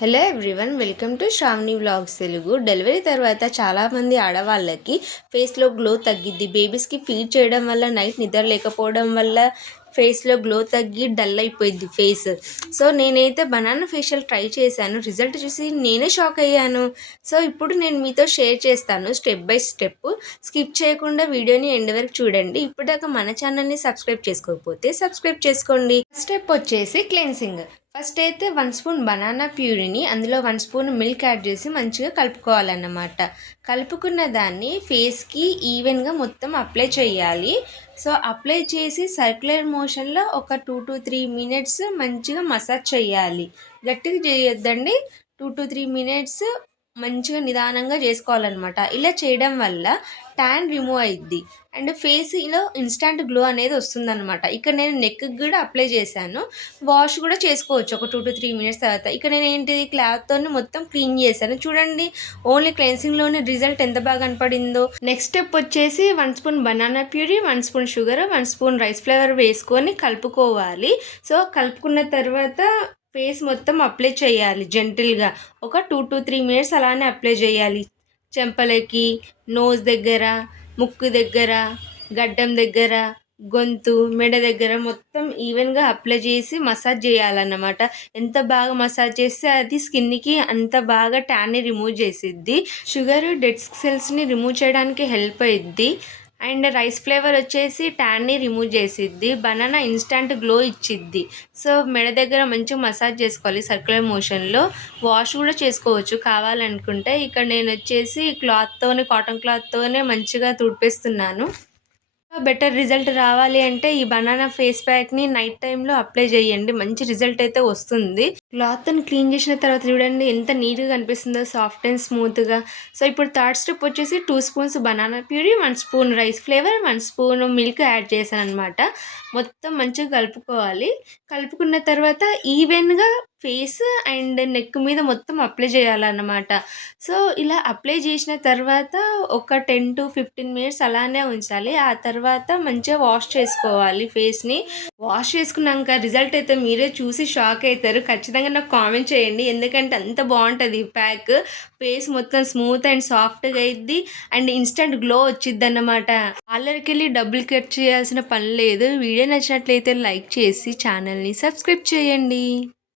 Hello everyone welcome to Shravani vlogs Telugu. Delivery తర్వాత చాలామంది ఆడవాళ్ళకి ఫేస్లో గ్లో తగ్గిద్ది. బేబీస్కి ఫీడ్ చేయడం వల్ల నైట్ నిద్ర లేకపోవడం వల్ల ఫేస్లో గ్లో తగ్గి డల్ అయిపోయింది ఫేస్. సో నేనైతే బనానా ఫేషియల్ ట్రై చేశాను. రిజల్ట్ చూసి నేనే షాక్ అయ్యాను. సో ఇప్పుడు నేను మీతో షేర్ చేస్తాను స్టెప్ బై స్టెప్. స్కిప్ చేయకుండా వీడియోని ఎండ్ వరకు చూడండి. ఇప్పటిదాకా మన ఛానల్ని సబ్స్క్రైబ్ చేసుకోకపోతే సబ్స్క్రైబ్ చేసుకోండి. స్టెప్ వచ్చేసి క్లెన్సింగ్. ఫస్ట్ అయితే వన్ స్పూన్ బనానా ప్యూరీని అందులో వన్ స్పూన్ మిల్క్ యాడ్ చేసి మంచిగా కలుపుకోవాలన్నమాట. కలుపుకున్న దాన్ని ఫేస్కి ఈవెన్గా మొత్తం అప్లై చేయాలి. సో అప్లై చేసి సర్క్యులర్ మోషన్లో ఒక టూ టు త్రీ మినిట్స్ మంచిగా మసాజ్ చేయాలి. గట్టిగా చేయొద్దండి. టూ టు త్రీ మినిట్స్ మంచిగా నిదానంగా చేసుకోవాలన్నమాట. ఇలా చేయడం వల్ల ట్యాన్ రిమూవ్ అయ్యిద్ది అండ్ ఫేస్లో ఇన్స్టంట్ గ్లో అనేది వస్తుందన్నమాట. ఇక్కడ నేను నెక్కి కూడా అప్లై చేశాను. వాష్ కూడా చేసుకోవచ్చు. ఒక టూ టు త్రీ మినిట్స్ తర్వాత. ఇక్కడ నేను ఏంటిది క్లాత్తో మొత్తం క్లీన్ చేశాను. చూడండి ఓన్లీ క్లెన్సింగ్లోనే రిజల్ట్ ఎంత బాగా కనపడిందో. నెక్స్ట్ స్టెప్ వచ్చేసి one spoon banana puree one spoon sugar one spoon rice flavour వేసుకొని కలుపుకోవాలి. సో కలుపుకున్న తర్వాత ఫేస్ మొత్తం అప్లై చేయాలి జెంటిల్గా. ఒక టూ టు త్రీ మినిట్స్ అలానే అప్లై చేయాలి. చెంపలకి నోస్ దగ్గర ముక్కు దగ్గర గడ్డం దగ్గర గొంతు మెడ దగ్గర మొత్తం ఈవెన్గా అప్లై చేసి మసాజ్ చేయాలన్నమాట. ఎంత బాగా మసాజ్ చేస్తే అది స్కిన్కి అంత బాగా ట్యాన్ని రిమూవ్ చేసిద్ది. షుగర్ డెడ్ సెల్స్ని రిమూవ్ చేయడానికి హెల్ప్ అయ్యిద్ది అండ్ రైస్ ఫ్లేవర్ వచ్చేసి ట్యాన్ని రిమూవ్ చేసిద్ది బనానా ఇన్స్టంట్ గ్లో ఇచ్చిద్ది. సో మెడ దగ్గర మంచిగా మసాజ్ చేసుకోవాలి సర్క్యులర్ మోషన్లో. వాష్ కూడా చేసుకోవచ్చు కావాలనుకుంటే. ఇక్కడ నేను వచ్చేసి క్లాత్తోనే కాటన్ క్లాత్తోనే మంచిగా తుడిపేస్తున్నాను. బెటర్ రిజల్ట్ రావాలి అంటే ఈ బనానా ఫేస్ ప్యాక్ని నైట్ టైంలో అప్లై చేయండి. మంచి రిజల్ట్ అయితే వస్తుంది. క్లాత్ని క్లీన్ చేసిన తర్వాత చూడండి ఎంత నీట్గా కనిపిస్తుందో సాఫ్ట్ అండ్ స్మూత్గా సో ఇప్పుడు థర్డ్ స్టెప్ వచ్చేసి two spoons banana puree one spoon rice flavour one spoon milk add చేశాను అనమాట మొత్తం మంచిగా కలుపుకోవాలి. కలుపుకున్న తర్వాత ఈవెన్గా ఫేస్ అండ్ నెక్ మీద మొత్తం అప్లై చేయాలన్నమాట. సో ఇలా అప్లై చేసిన తర్వాత ఒక టెన్ టు ఫిఫ్టీన్ మినిట్స్ అలానే ఉంచాలి. ఆ తర్వాత మంచిగా వాష్ చేసుకోవాలి ఫేస్ని. వాష్ చేసుకున్నాక రిజల్ట్ అయితే మీరే చూసి షాక్ అవుతారు ఖచ్చితంగా నాకు కామెంట్ చేయండి. ఎందుకంటే అంత బాగుంటుంది ప్యాక్. ఫేస్ మొత్తం స్మూత్ అండ్ సాఫ్ట్గా అయింది అండ్ ఇన్స్టంట్ గ్లో వచ్చింది అన్నమాట పార్లర్కి వెళ్ళి డబ్బులు ఖర్చు చేయాల్సిన పని లేదు. వీడియో నచ్చినట్లయితే లైక్ చేసి ఛానల్ని సబ్స్క్రైబ్ చేయండి.